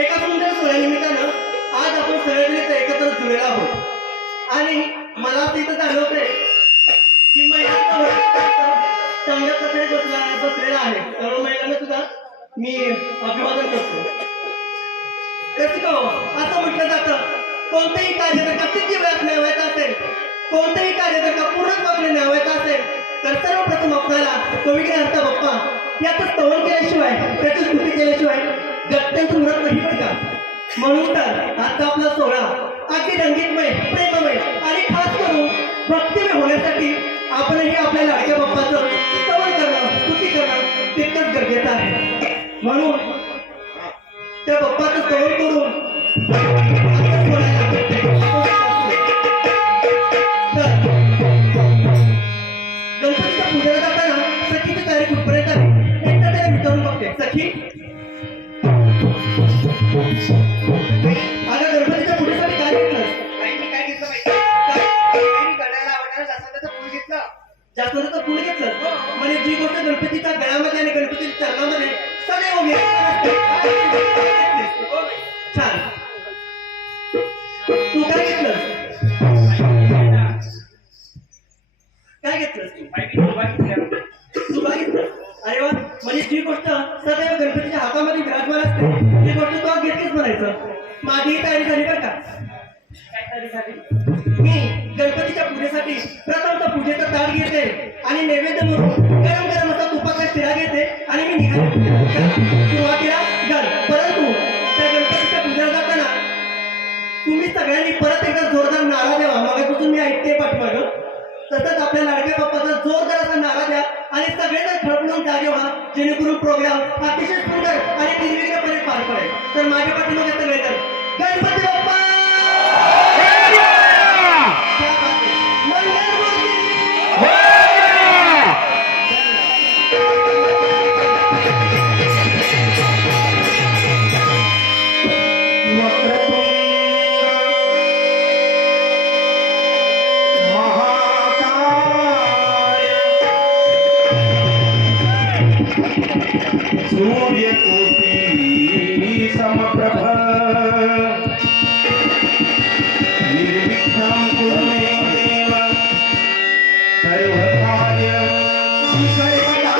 एका सुंदर सोहळ्यानिमित्तानं आज आपण सगळेजण एकत्र जुळलेलो आहोत आणि मला असं इथं जाणवतंय की महिलांचा चांगल्या प्रकारे बसलेला आहे. सर्व महिलांना सुद्धा मी अभिवादन करतो. असं म्हटलं जातं कोणतेही कार्य जर का सिद्धीवेळात न्यावायचं असेल, कोणतेही कार्य जर का पूर्णत्वाकडे न्यावायचं असेल तर सर्वप्रथम आपल्याला कविग्रहर्ता बाप्पा याचं स्तवन केल्याशिवाय, त्याची स्तुती केल्याशिवाय गत्यंतर उरत नाही बरं का. म्हणून तर आजचा आपला सोहळा अगदी रंगीतमय, प्रेममय आणि खास करून भक्तिमय होण्यासाठी आपणही आपल्या लाडक्या बाप्पाचं स्तवन करणं, स्तुती करणं तितकंच गरजेचं आहे. म्हणून त्या बाप्पाचं स्तवन करून गणपतीच्या पूजेला जाताना सखीची तयारी कुठपर्यंत आहे एकदा त्याला विचारून बघते. सखी, आता गणपतीच्या पूजेसाठी काय घेतलं? काय घेतलं माहिती? गडाला आवडणारं जास्वंदाचं फूल घेतलं. जास्वंदाचं फूल घेतलं म्हणजे जी गोष्ट गणपतीच्या गळ्यामध्ये आणि गणपतीच्या चरणामध्ये सदैव घेतली. छान. तू काय घेतलं? काय घेतलंस तू माहिती मोबाईल घेतल्यानंतर. तू बघितलं अरे वा म्हणजे जी गोष्ट सदैव गणपतीच्या हातामध्ये विराजमान असते ती गोष्ट तू आज घेतलीच म्हणायचं माझी तयारी झाली बरं का काय तरी झाली. मी गणपतीच्या पूजेसाठी प्रथम तर पूजेचं ताट घेते आणि नैवेद्य म्हणून गरम गरम असा तुपाचा शिरा घेते आणि मी निघाले सुरुवातीला घाल परंतु त्या गणपतीच्या पूजेला जाताना तुम्ही सगळ्यांनी परत एकदा जोरदार नारा द्यावा मागापासून मी ऐकते पाठीमागं तसंच आपल्या लाडक्या बाप्पाचा जोरदार असा नारा द्या आणि सगळेजण खळबळून जागे व्हा जेणेकरून प्रोग्राम अतिशय सुंदर आणि निर्विघ्नपणे पार पडेल तर माझ्या पाठीमागे सगळेजण गणपती बाप्पा क्या बात आहे. मंगलमूर्ती सूर्यकोटि समप्रभ निर्विघ्नं कुरु मे देव सर्वकार्यं सर्वदा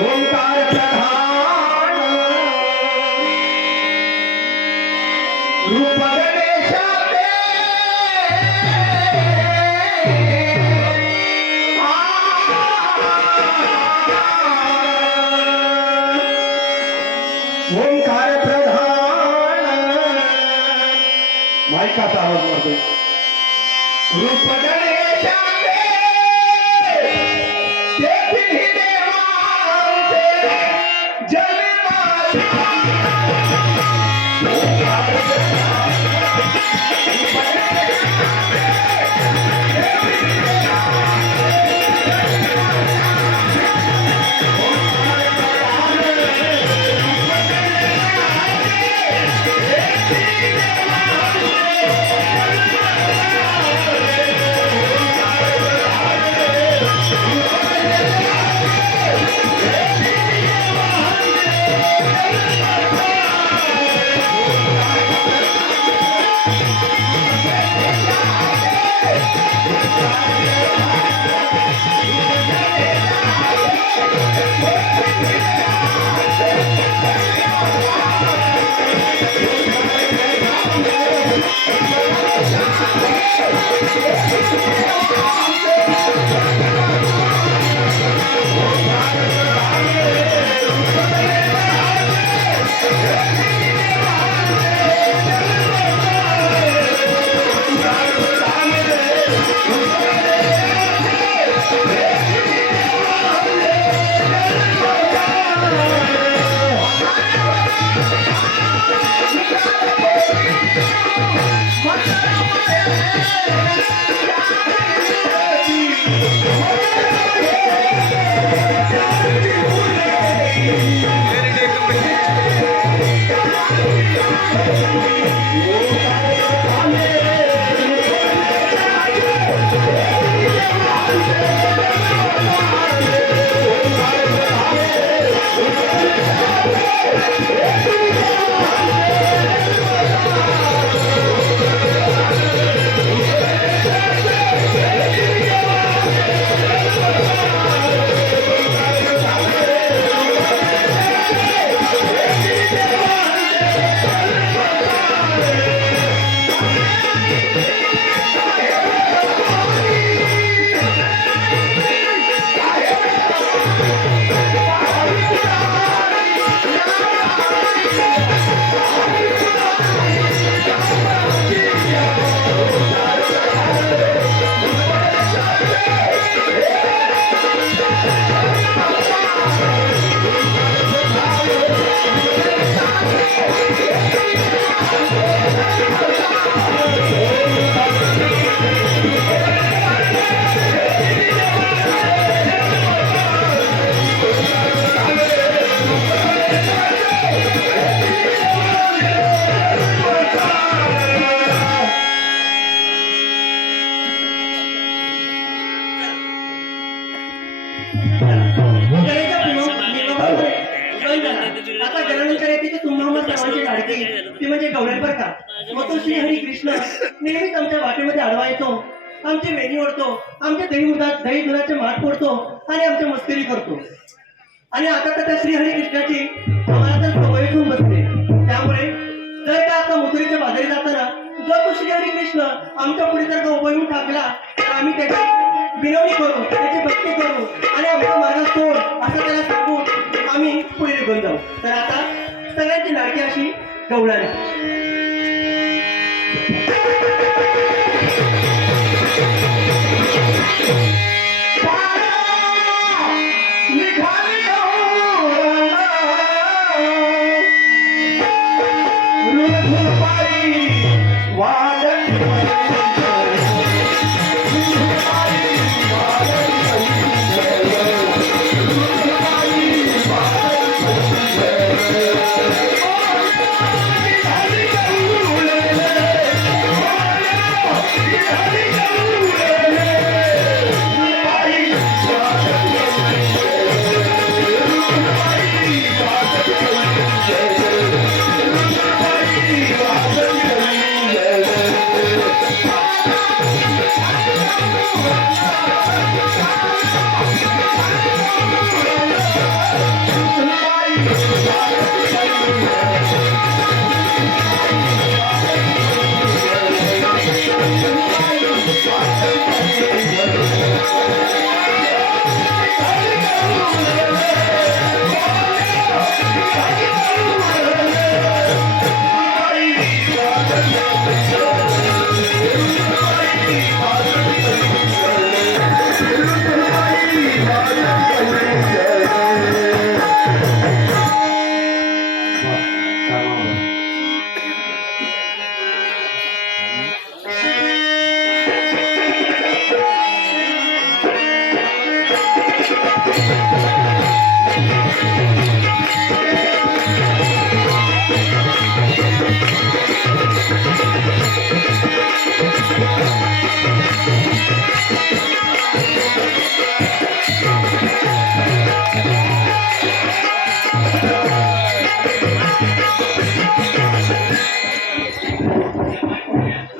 ओंकार प्रधान रूप गणेशाचे ओंकार प्रधान माईकाचा आवाज मारतोय रूप गणेशाचे तेथील देवांचे जन्माचे Yeah. गणेशा प्रेमामुळे बंद झाला. आता जनानंतर येते की तुम्हाला सर्वांची लाडकी ती म्हणजे गौरी बरं का. मग तो श्री हरी कृष्ण नेहमीच आमच्या वाटेमध्ये आडवा येतो, आमची वेणी ओढतो, आमच्या दही दुधाचे माठ फोडतो आणि आमची मस्करी करतो. आणि आता तर त्या श्री हरी कृष्णाची आम्हाला तर सवयच होऊन बसते. त्यामुळे जर का आता मथुरेच्या बाजारी जाताना जर तो श्री हरी कृष्ण आमच्या पुढे जर का उभं येऊन टाकला तर आम्ही त्याची विनवणी करू, त्याची भक्ती करू आणि आमचा मार्ग सोड असं त्याला सांगून आम्ही पुढे निघून जाऊ. तर आता सगळ्यांची लाडकी अशी गवळण.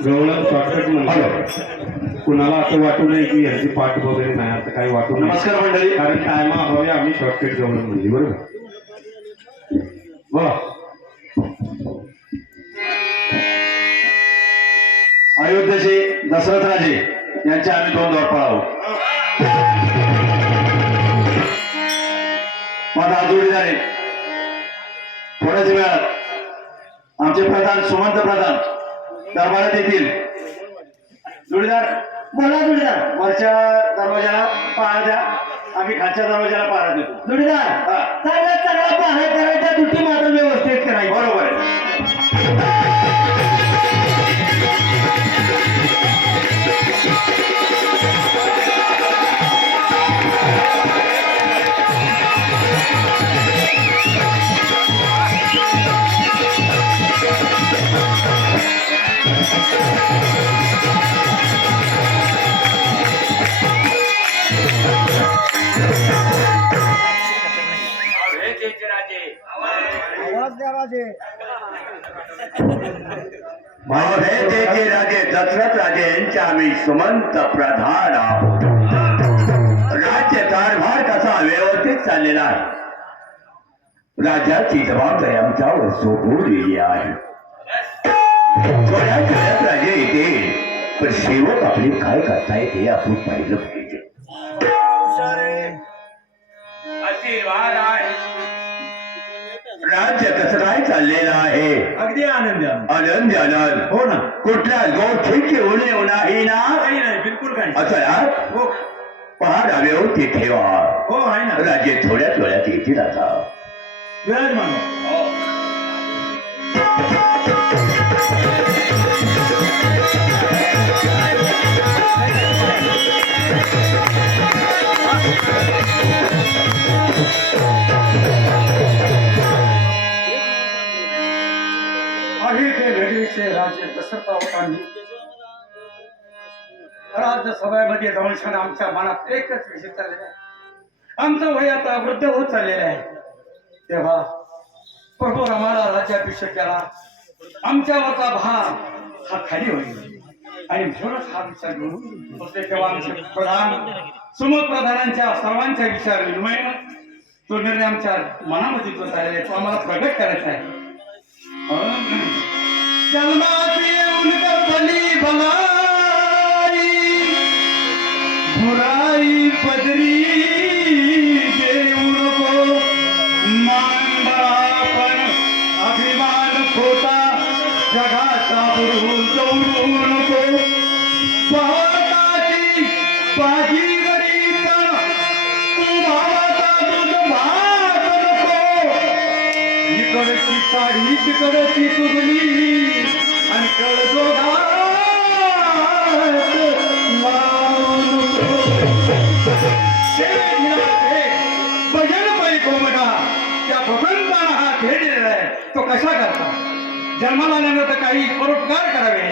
गवळण शॉर्टकट म्हणजे कुणाला असं वाटू नये की ह्याची पाठ वगैरे नाही, आता काही वाटू नये. नमस्कार मंडळी. कारण टायमा अभावी आम्ही शॉर्टकट गवळण म्हणजे बरोबर. बोला. अयोध्येचे दशरथ राजे यांचे आम्ही 2 द्वारपाळ आहोत. माझा जोडीदार आहे. थोड्याच वेळात आमचे प्रधान सुमंत प्रधान दरबारात येतील. जोडीदार बोला जोडीदार. वरच्या दरवाजाला पहारा द्या, आम्ही खालच्या दरवाजाला पहारा देतो. जोडीदार हा. सगळ्यात सगळा पहार करायचा, दुटी मात्र व्यवस्थित करायची. बरोबर आहे. अयोध्येचे राजे दशरथ राजे यांचे आम्ही सुमंत प्रधान आहोत. राज्य कारभार कसा व्यवस्थित चाललेला आहे. राज्याची जबाबदारी आमच्यावर सोपवलेली आहे. थोड्या वेळात राजे येते, पण सेवक आपले काय करतायत हे आपण पाहिलं पाहिजे. आशीर्वाद आहे. राज्य कसं काय चाललेलं आहे. अगदी आनंद आनंद आनंद. हो ना. कुठल्या गोष्टीची उणीव नाही ना. काही नाही, बिलकुल काही. असं ना. हो पहारा व्यवस्थित ठेवा. हो आहे ना. राजे थोड्याच वेळात येतील आता. विराजमान. अयोध्ये नगरीचे राजे दशरथावतांनी राज्यसभेमध्ये जाऊन आमच्या मनात एकच विषय चाललेला आहे. आमचं वय आता वृद्ध होत चाललेलं आहे. तेव्हा प्रभू आम्हाला राज्याभिषेक केला, आमच्यावरचा भार हा खाली होईल आणि म्हणूनच हा विचार घेऊन होते. तेव्हा आमचे प्रधान प्रधानांच्या सर्वांच्या विचार विनिमय तो निर्णय आमच्या मनामध्ये जो चाललेला आहे तो आम्हाला प्रगट करायचा आहे. जन्माची येऊन कपली भलाई बुराई पदरी देऊ नको, मान बळापण अभिमान खोटा जगाचा बुडवून दौडू नको. भारताची बाजीवरी पण तू भावाचा दूध भात नको. इकडची साडी तिकडची चुगली आणि कळजोगात लावू नको. भजन पैको बघा त्या भगवंतानं हा खेळ दिलेला आहे तो कसा करता. जन्माला आल्यानंतर काही परोपकार करावे,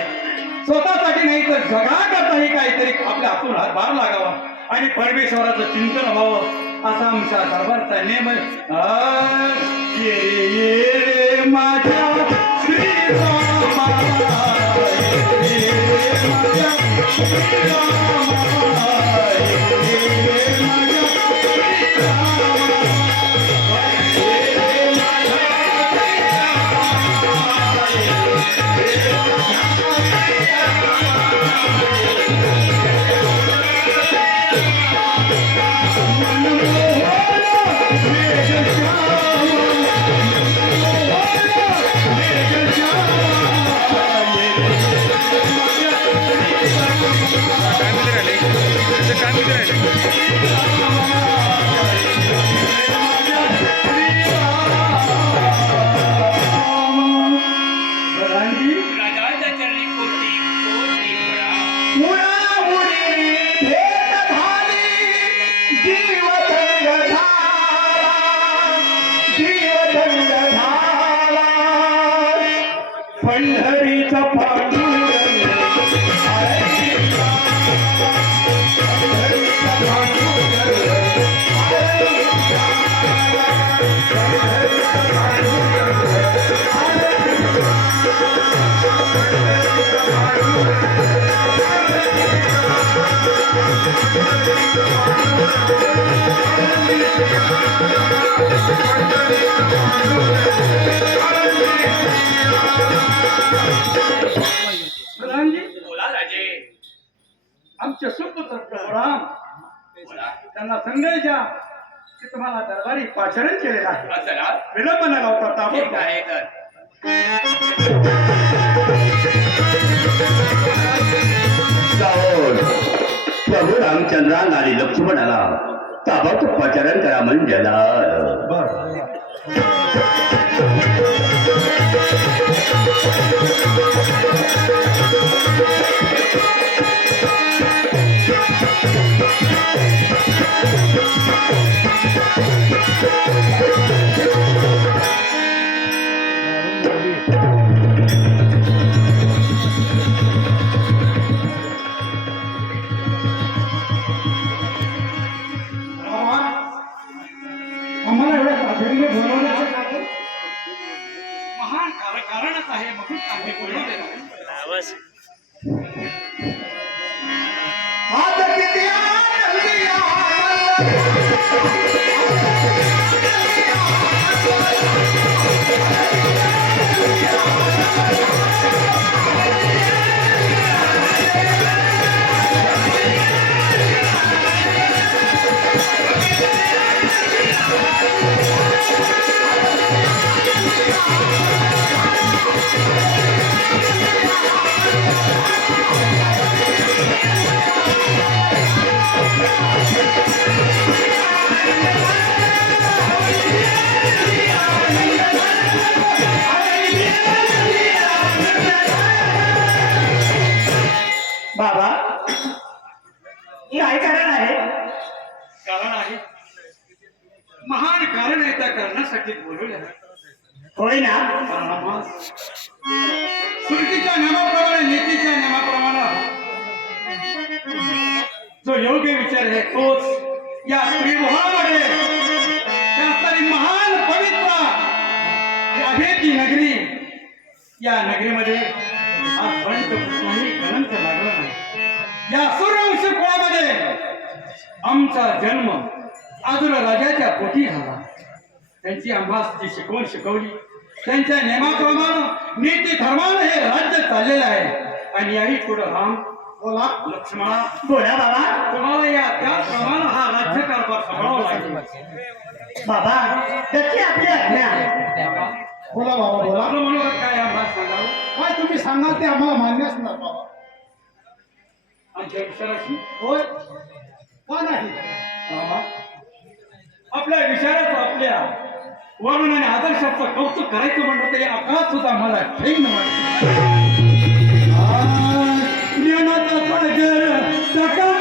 स्वतःसाठी नाही तर जगाकरताही काहीतरी आपल्या हातून हातभार लागावा आणि परमेश्वराचं चिंतन व्हावं असा आमच्या दरबारचा नेम आहे. ये रे माझ्या श्रीरामा, ये रे माझ्या श्रीरामा, ये रे माझ्या श्रीरामा. पंढरीचा पांडुरंग आमचे सुपुत्र राम त्यांना संदेश द्या की तुम्हाला दरबारी पाचारण केलेलं आहे. विलंब न लावता ताबडतोब जाऊन प्रभू रामचंद्राला आणि लक्ष्मणाला ताबडतोब पाचारण करा म्हणजे आम्हाला एवढ्या तातडीने बोलवण्याचं महान कारणच आहे म्हणून आम्ही बोलवलेलं आहे. झालं. कारण आहे त्या कारणासाठी बोलवल्या. होय ना? सृष्टीच्या नियमाप्रमाणे, नीतीच्या नियमाप्रमाणे जो योग्य विचार आहे तोच या त्रिभुवनामध्ये असणारी महान पवित्र आहे ती नगरी. या नगरीमध्ये आज पंच कुठलाही कलंक लागला नाही. या सूर्यवंश कुळामध्ये आमचा जन्म अजून राजाच्या पोटी झाला. त्यांची आम्हास जी शिकवण शिकवली, त्यांच्या नियमाप्रमाणे नीती धर्मानं हे राज्य चाललेलं आहे. आणि याही पुढं राम बोला लक्ष्मणा बोला बाबा. तुम्हाला या त्याप्रमाणे हा राज्यकारभार सांभाळावा लागेल. बाबा त्याची आपली आज्ञा. बोला बाबा बोला. आपलं मनोगत काय आम्हाला सांगावं? काय तुम्ही सांगाल ते आम्हाला मान्य असणार बाबा. आमच्या विचाराशी होय का नाही? बाबा, आपल्या विचाराचं, आपल्या वर्णन आणि आदर्शाचं कौतुक करायचं म्हणलं तरी आकाश सुद्धा आम्हाला ठेक न वाटत. ज्ञानाचा सागर सकाळ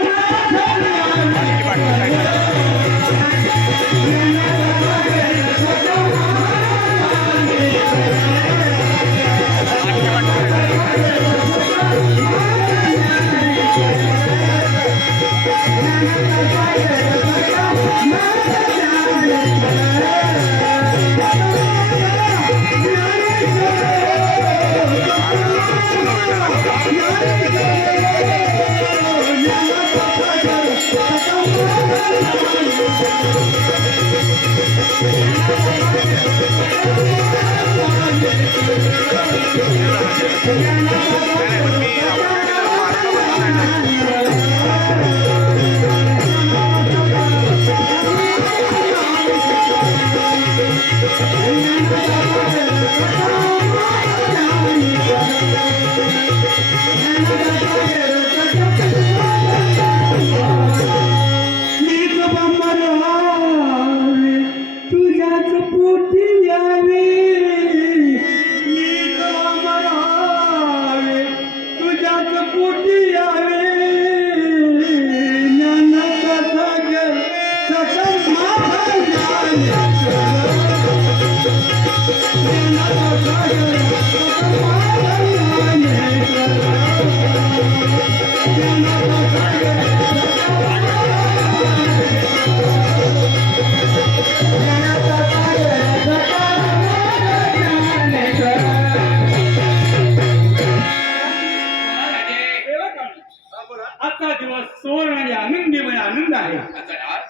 आजचा दिवस सुवर्ण आणि आनंदीमय आनंद आहे.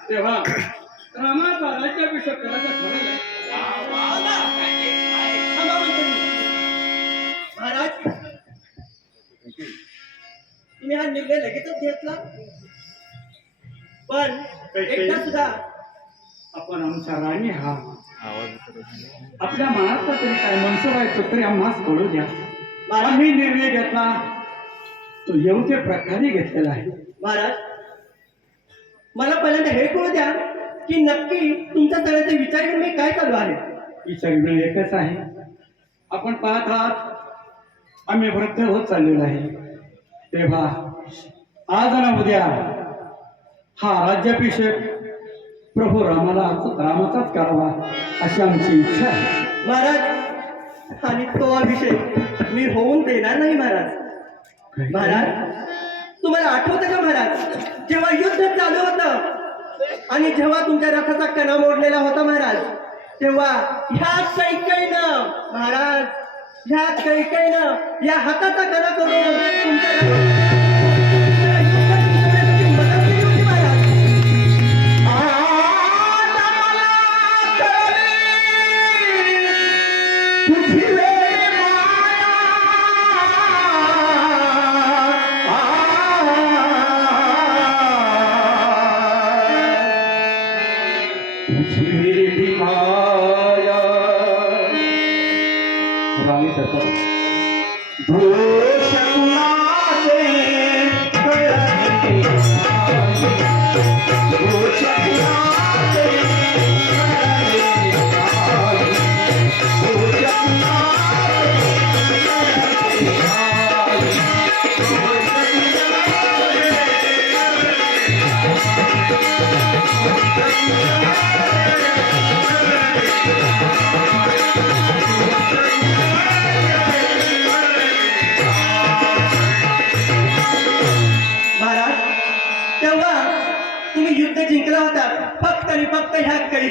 तेव्हा रामाचा राज्याभिषेक करायचा ठरवलं. महाराज, तुम्ही हा निर्णय लगेचच घेतला, पण एकदा सुद्धा आपण आमच्या राणी हा आपल्या मनातला तरी काय मनसुबा आहे तो तरी आम्हास कळू द्या. आम्ही निर्णय घेतला तो योग्य प्रकारे घेतलेला आहे. महाराज, मला पहिल्यांदा हे कळू द्या की नक्की तुमच्या सगळ्यांचे विचारविनिमय काय चालू आहे. विचारणं एकच आहे. आपण पाहत आहात आम्ही वृद्ध होत चाललेलो आहे. तेव्हा आज ना उद्या हा राज्याभिषेक प्रभू रामाचाच करावा अशी आमची इच्छा आहे. महाराज, आणि तो अभिषेक मी होऊन देणार नाही. महाराज, तुम्हाला आठवतं का महाराज, जेव्हा युद्ध चालू होतं आणि जेव्हा तुमच्या रथाचा कणा मोडलेला होता महाराज, तेव्हा ह्या कैकेयीनं महाराज, ह्या कैकेयीनं या हाताचा कणा करून तुमच्या मदत केली होती महाराज. राणी सरकार Thank you.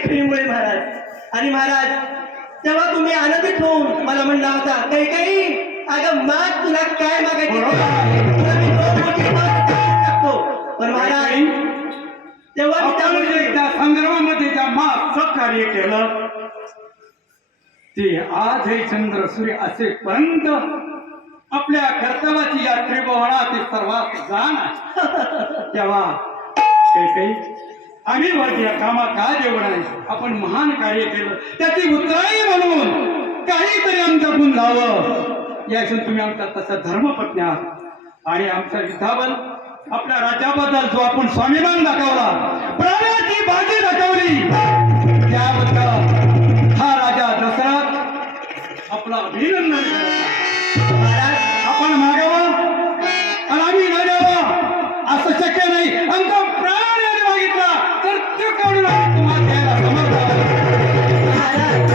कैकेयीमुळे महाराज. आणि महाराज, तेव्हा तुम्ही आनंदित होऊन मला म्हणला होता, कैकेयी अगं माग, तुला काय मागायचे तुला मी 2 कोटी माग टाकतो. पण महाराज, तेव्हा मी आपण जे त्यामध्ये त्या संग्रामामध्ये ज्या महासत कार्य केलं ते आज हे चंद्र सूर्य असेपर्यंत आपल्या कर्तव्याची या त्रिभुवनात ते सर्वात जाण आहे. तेव्हा काही आम्ही वर्गीय कामा काय देऊ नाही, आपण महान कार्य केलं त्याची उतराई म्हणून काहीतरी आमच्याकडून जावं यातून तुम्ही आमचा तसा धर्मपत्नी आहात. आणि आमचा युद्धाबल आपल्या राज्याबद्दल जो आपण स्वाभिमान दाखवला, प्राण्याची बाजी दाखवली, त्याबद्दल हा राजा दशरथ आपला अभिनंदन करतो. महाराज, आपण मागावं आणि आम्ही न द्यावं असं शक्य नाही. आमचा प्राण याने मागितला तर तो काढून आम्ही तुम्हाला द्यायला समर्थ आहोत. महाराज,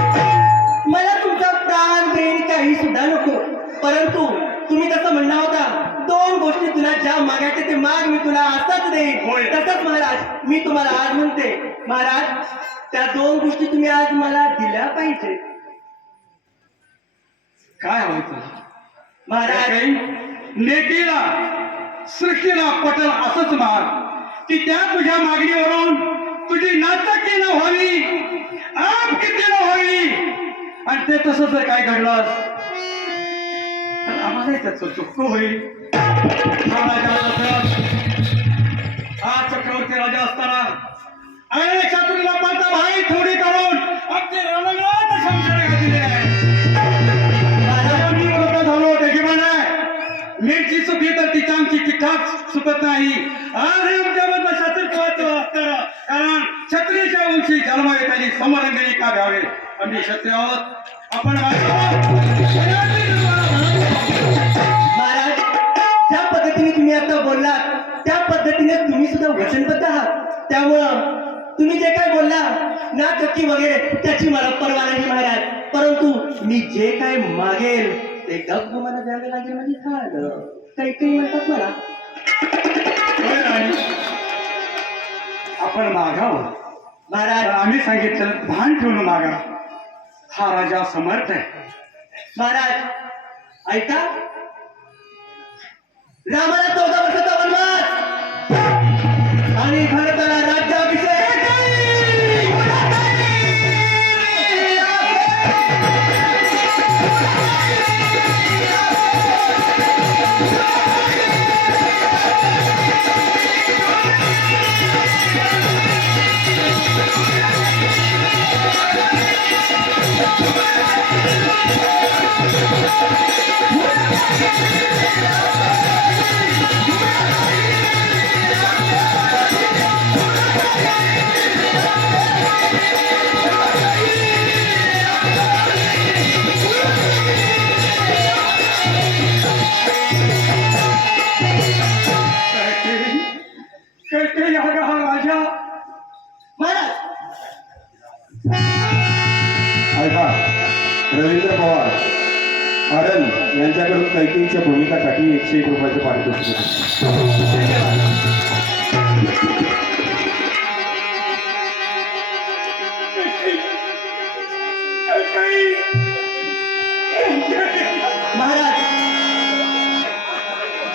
मला तुमचा प्राण देईन काही सुद्धा नको, परंतु तुम्ही तसं म्हणला होता 2 गोष्टी तुला ज्या मागायचे ते माग, मी तुला असंच देईन. होय. तसंच महाराज, मी तुम्हाला आज म्हणते महाराज, त्या 2 गोष्टी तुम्ही आज मला दिल्या पाहिजे. काय व्हायचं महाराज, काही नेकीला सृष्टीला पटल असंच माग की त्या तुझ्या मागणीवरून तुझी नाचक्की न व्हावी, आप किती न व्हावी. आणि ते तसं जर काय घडलं तर आम्हाला त्याचं दुःख होईल. हा राजा दशरथ, हा चक्रवर्ती राजा असताना अनेक शत्रूला पालता भाई थोडी करून आमचे रणंगणात संशय घातलेले आहे. मी होता झालो त्याची म्हणा मिरची सुखी तर तिच्या आमची चिठ्ठाच सुकत नाही. आज हे आमच्याबद्दल शत्रुत्वाचं असतं, कारण क्षत्रियच्या वंशी जन्मावे त्यांनी समरंगणी का घ्यावे. आम्ही क्षत्रिय आहोत, आपण महाराज, ज्या पद्धतीने तुम्ही आता बोललात त्या पद्धतीने तुम्ही सुद्धा वचनबद्ध आहात. त्यामुळं तुम्ही जे काय बोलला ना चक्की वगैरे त्याची मला पर्वा नाही महाराज, परंतु मी जे काय मागेल ते गप्प मला द्यावे लागेल. म्हणजे झालं. काही म्हणतात मला आपण मागावं महाराज. तर आम्ही सांगितलं भान ठेवून मागा. हा राजा समर्थ आहे. महाराज ऐका, रामाला 14 वर्षाचा वनवास आणि भरताला राज्याभिषेक. कैकेयी हा राजा महाराज, ऐका, रवींद्र पवार आरण यांच्याकडून कैकेयीच्या भूमिकासाठी 101 रुपयाचे पारितोषिक. महाराज,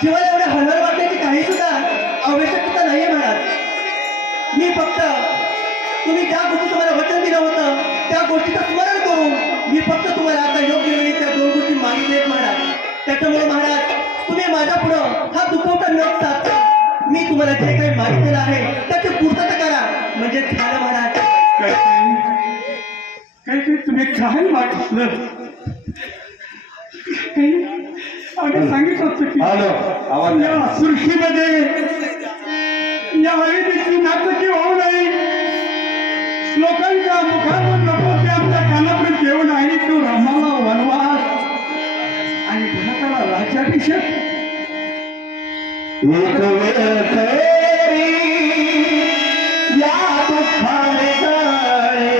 जीवाला एवढ्या हलर वाटण्याची काही सुद्धा आवश्यकता नाहीये महाराज. मी फक्त तुम्ही ज्या गोष्टी तुम्हाला वचन दिलं होतं त्या गोष्टीचं स्मरण करून मी फक्त तुम्हाला आता योग्य वेळी त्या 2 गोष्टी मागितल्यात महाराज. त्याच्यामुळे महाराज, तुम्ही माझ्या पुढं हा दुखवटा न साधता मी तुम्हाला जे काही मागितलेलं आहे त्याची पूर्तता करा, म्हणजे झालं महाराज. कैकेयी तुम्ही काय मागितलं? आम्ही सांगितलं होतं की हॅलो, आवाज द्या. या सृष्टीमध्ये या हरितीची नाटकी होऊ नये, लोकांच्या मुखातून नको ते आमच्या कानापर्यंत येऊ नाही. तो रामाला वनवास आणि भरताला राज्याभिषेक. एक वेळ तरी या दुःखाने गळे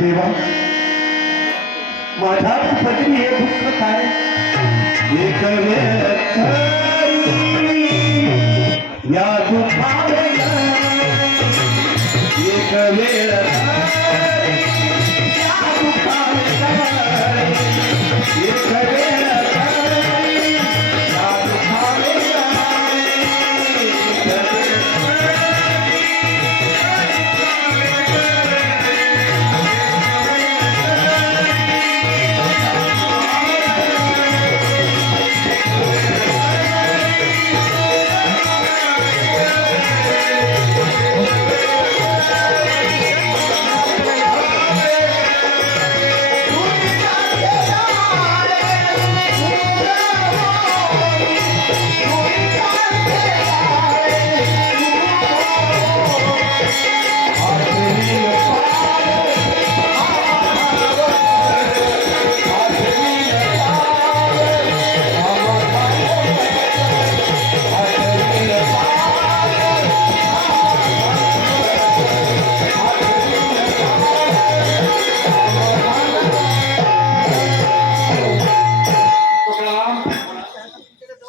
देवा, माझ्या पत्नी हे दुःख काय. एक वेळ तरी या दुःखाने गळे एक वेळ तारे, त्या दुःखाने तारे. एक वेळ तारे, त्या दुःखाने तारे. एक वेळ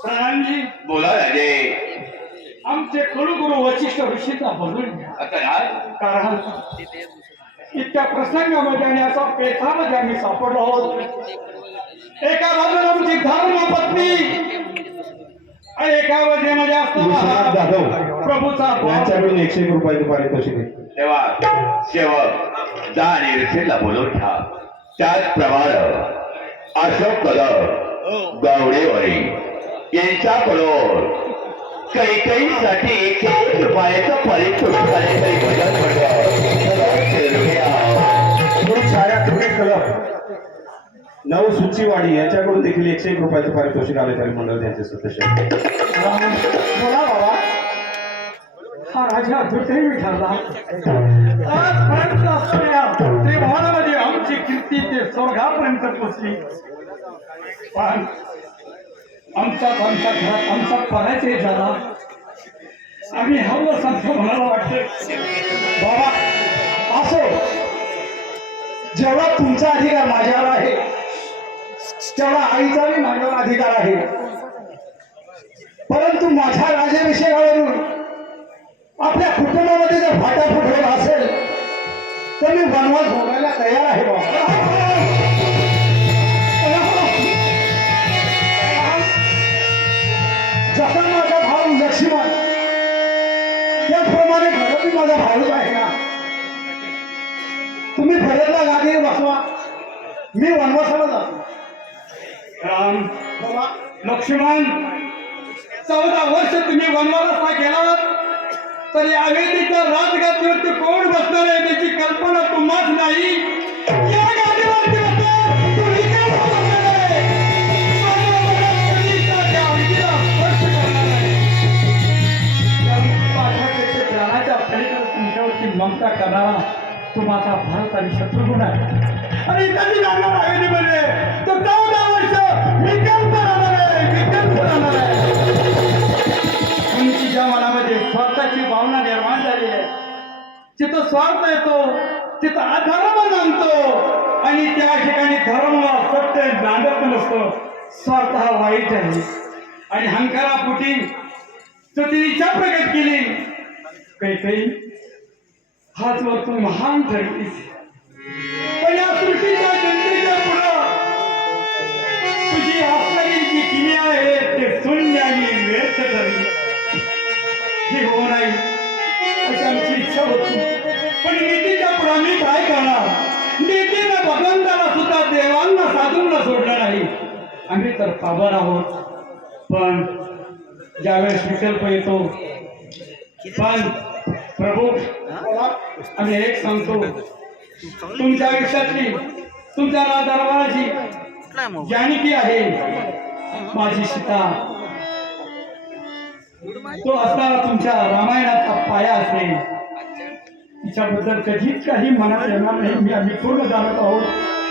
प्रणामजी. बोला राजे. आमचे कुलगुरू वशिष्ठ ऋषीचा बघून घ्या. आता काय कारण इतक्या प्रसंगामध्ये आणि असा पेठामध्ये आम्ही सापडलो आहोत. एका बाजूला आमची धर्मपत्नी आणि एका बाजूमध्ये विश्वनाथ असताना जाधव प्रभूचा भाव. यांच्याकडून 101 रुपयाचं पारितोषिक आहे. तेव्हा सेवक जा आणि रिक्षेला बोलवून ठेवा. त्याचप्रमाणे अशोक कदम गावडेवाडी यांच्याकडून कैकईसाठी 101 रुपयाचं पारितोषिक काही बदल नव सुचीवाडी यांच्याकडून देखील 101 रुपयाचं पारितोषिक आले मंडळ त्यांचे सदस्य. बोला बाबा. हा राजा दुर्दैवी ठरला. आजपर्यंत असलेल्या त्रिभुवनामध्ये आमची कीर्ती ते स्वर्गापर्यंत पोचली. पण आमच्या घरात आमचा पराजय झाला. आम्ही हवं सांगतो म्हणायला वाटते. बाबा असो, जेवढा तुमचा अधिकार माझ्यावर आहे तेवढा आईचाही माझ्यावर अधिकार आहे. परंतु माझ्या राज्याभिषेकावरून आपल्या कुटुंबामध्ये जर फाटाफूट होत असेल तर मी वनवास भोगायला तयार आहे बाबा. जसा माझा भाऊ लक्ष्मण त्याचप्रमाणे भरतही माझा भाऊच आहे ना. तुम्ही भरतला गादीवर बसवा, मी वनवासाला जातो. राम बाबा लक्ष्मण 14 वर्ष तुम्ही वनवासाला गेलात तरी अवेदीच्या राजगादीवरती कोण बसणार आहे त्याची कल्पना तुम्हाच नाही. या गादीवरती बसणार तुम्ही काय बसणार आहे? त्या अंगीला स्पर्श करणार आहे. त्या पाठापेक्षा प्राणाच्या पलीकडे तुमच्यावरती ममता करणारा तुम्हाला भारत आणि शत्रुघ्न आहे. आणि कधी जाणार अवेदीमध्ये तो 14 वर्ष विकल्प राहणार आहे, विकल्प राहणार आहे. तुमच्या मनामध्ये स्वार्थाची भावना निर्माण झालेली आहे. तिथं स्वार्थ येतो, तिथं अधर्म नांदतो आणि त्या ठिकाणी धर्म सत्य नांदत नसतो. स्वार्थ हा वाईट आहे आणि अहंकारापोटी तो ती इच्छा प्रकट केली. काही हाच वरतू महान ठरतीस. पण या सृष्टीच्या जनतेच्या पुढं तुझी असणारी जी किमी आहे ते शून्य आणि व्यर्थ ठरली. हे होऊ नाही अशी आमची इच्छा होती. पण नीतीच्या पुढे आम्ही काय करणार? नीतीनं भगवंताला सुद्धा देवांना साधूंना सोडलं नाही. आम्ही तर पावन आहोत. पण ज्यावेळेस विकल्प येतो पण प्रभू आम्ही एक सांगतो, तुमच्या आयुष्यातली तुमच्या दरबाराची जानकी आहे माझी सीता. तो असणारा तुमच्या रामायणाचा पाया असेल. तिच्याबद्दल कधीच काही मनात येणार नाही. मी आम्ही पूर्ण जाणत आहोत.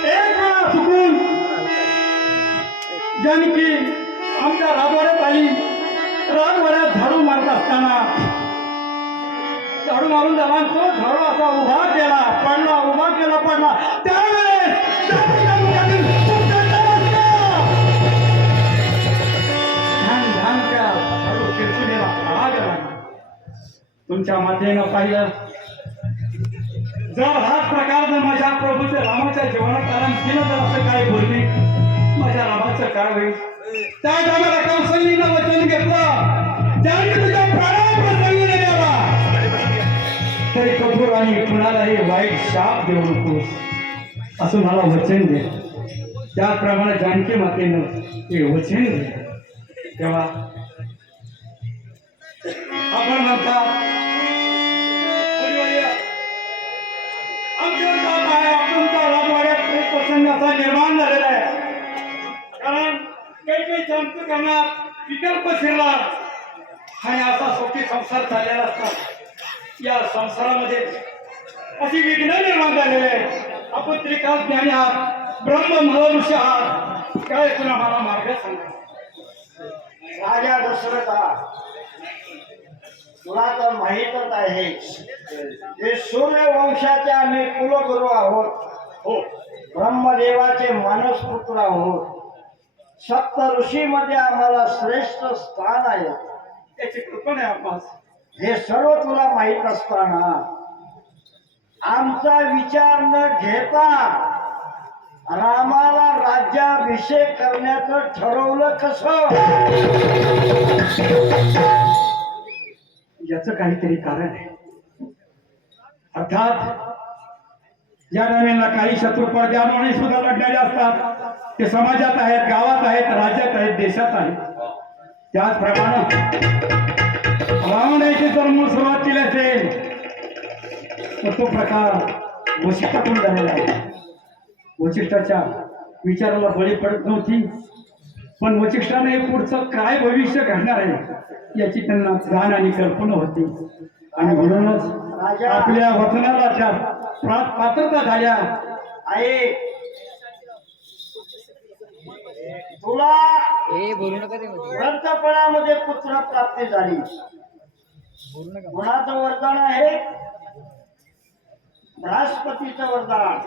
एक वेळा चुकून जानकी आमच्या राजवाड्यात आली. राजवाड्यात झाडू मारत असताना झाडू मारून झाला तो झाडू असा उभा केला पडला, उभा केला पडला. त्यावेळेस तुमच्या मातेनं पाहिलं जर हाच प्रकार जर माझ्या प्रभूच्या रामाच्या जीवनात आराम केलं तर असं काय बोलणे माझ्या रामाचं काय होईल त्या टायमाला कौशल्यीनं वचन घेतलं ज्याने तुझ्या प्राणावर प्रसंग द्यावा तरी कठोर आणि कुणालाही वाईट शाप देऊ नकोस असं मला वचन दे. त्याप्रमाणे जानकी मातेनं ते वचन दिलं. तेव्हा आपण म्हणता आमच्यावर काम आहे तुमचा राजवाड्यात एक प्रसंग असा निर्माण झालेला आहे कारण काही चांगलं कामात विकल्प शिरला आणि असा सोपी संसार चाललेला असतात या संसारामध्ये अशी विघ्न निर्माण झालेले आहे. आपण त्रिकाल ज्ञानी आहात ब्रह्म मनुष्य आहात काय तुला मला मार्ग सांगा. राजा दशरथा तुला तर माहीतच आहे हे सूर्यवंशाचे आम्ही कुलगुरू आहोत. हो ब्रह्मदेवाचे मानसपुत्र आहोत. सप्त ऋषीमध्ये आम्हाला श्रेष्ठ स्थान आहे. त्याची कृपा आहे आपणास. हे सर्व तुला माहीत असताना आमचा विचार न घेता रामाला राज्याभिषेक करण्याचं ठरवलं कसं. याचं काहीतरी कारण आहे. अर्थात या नवीनला काही शत्रू पडद्यामुळे सुद्धा लढलेले असतात. ते समाजात आहेत, गावात आहेत, राज्यात आहेत, देशात आहेत. त्याचप्रमाणे रावणाची जर मूळ सुरुवात केली असेल तर तो प्रकार वशिष्ठाकडून झालेला आहे. वशिष्ठाच्या विचाराला बळी पडत नव्हती पण वशिष्ठाने पुढचं काय भविष्य घडणार आहे याची त्यांना जाण आणि कल्पना होती आणि म्हणूनच आपल्या वचनाला त्या पात्रता झाल्या. आहे तुला वृद्धपणामध्ये पुत्र प्राप्ती झाली. गुणाचं वरदान आहे बृहस्पतीचं वरदान.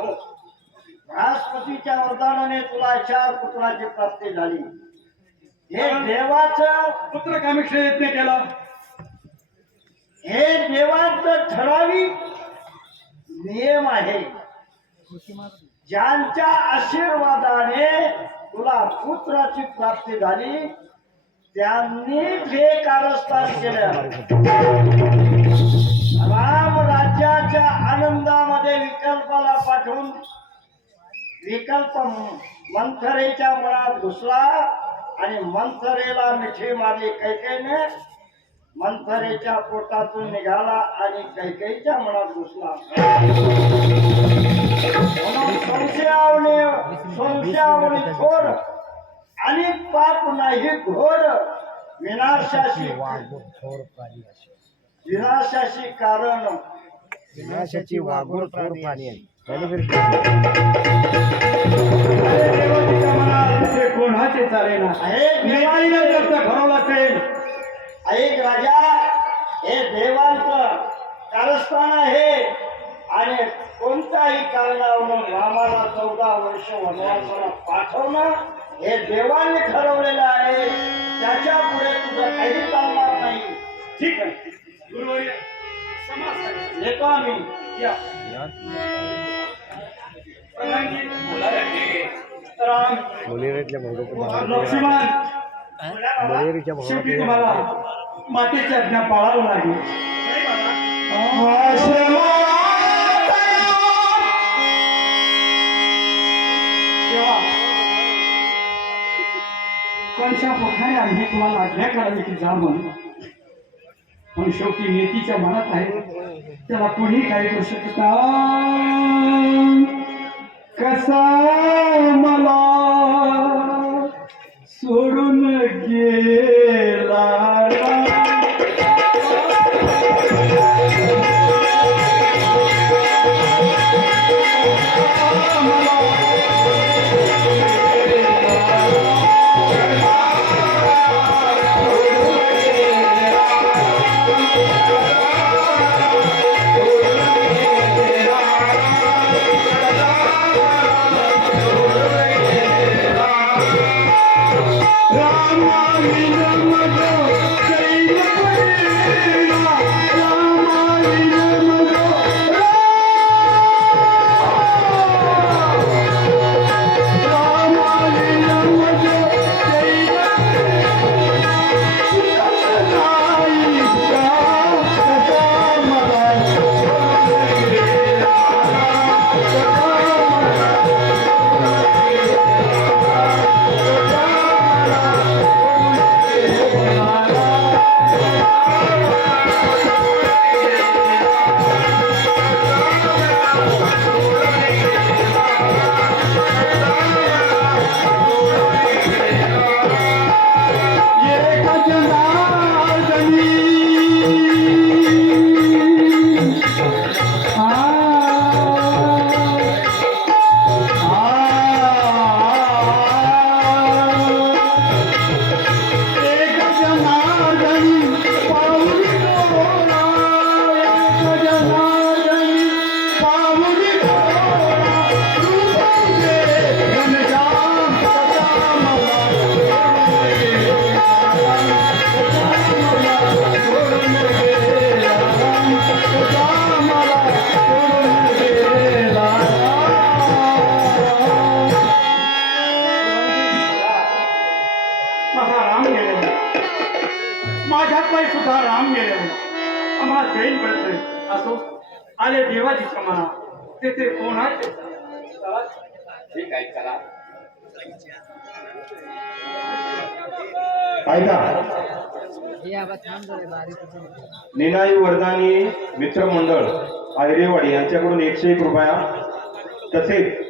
बृहस्पतीच्या वरदानाने तुला 4 पुत्राची प्राप्ती झाली. हे देवाचं पुत्र कामेक्षा यत्न केला. हे देवाचं ठराविक नियम आहे. ज्यांच्या आशीर्वादाने तुला पुत्राची प्राप्ती झाली त्यांनीच हे कारस्थान केलं. राम राज्याच्या आनंदामध्ये विकल्पाला पाठवून विकल्प मंथरेच्या मनात घुसला आणि मंथरेला मिठी मारली कैकेयीने. मंथरेच्या पोटातून निघाला आणि कैकेयीच्या मनात घुसला. संशयावणी थोर आणि पाप नाही घोर विनाशाशी कारण विनाशाची वाघोर प्राणी आहे. देवाच्या मनात ते कोणाचे चालेना. हे देवाईने जर तर ठरवलं असेल ऐक राजा हे देवांचं कारस्थान आहे आणि कोणत्याही कारणावरून रामाला 14 वर्ष वनवासाला पाठवणं हे देवाने ठरवलेलं आहे. त्याच्या पुढे तुझं काही चालणार नाही. ठीक आहे गुरुवर्य समाज येतो आम्ही. या प्रधानजी राम लक्ष्मण शेवटी तुम्हाला मातेची आज्ञा पाळावं लागेल. तेव्हा कोणत्या पोखाने आम्ही तुम्हाला आज्ञा करावी की जा म्हणून पण शेवटी नेतीच्या मनात आहे त्याला कोणी काही करू शकत कसा मला सोडून गेला. दिशा म्हणा तेथे कोणाचे चला. ठीक आहे चला. ऐका निनाई वर्धानी मित्रमंडळ आयरेवाडी यांच्याकडून 101 रुपया तसेच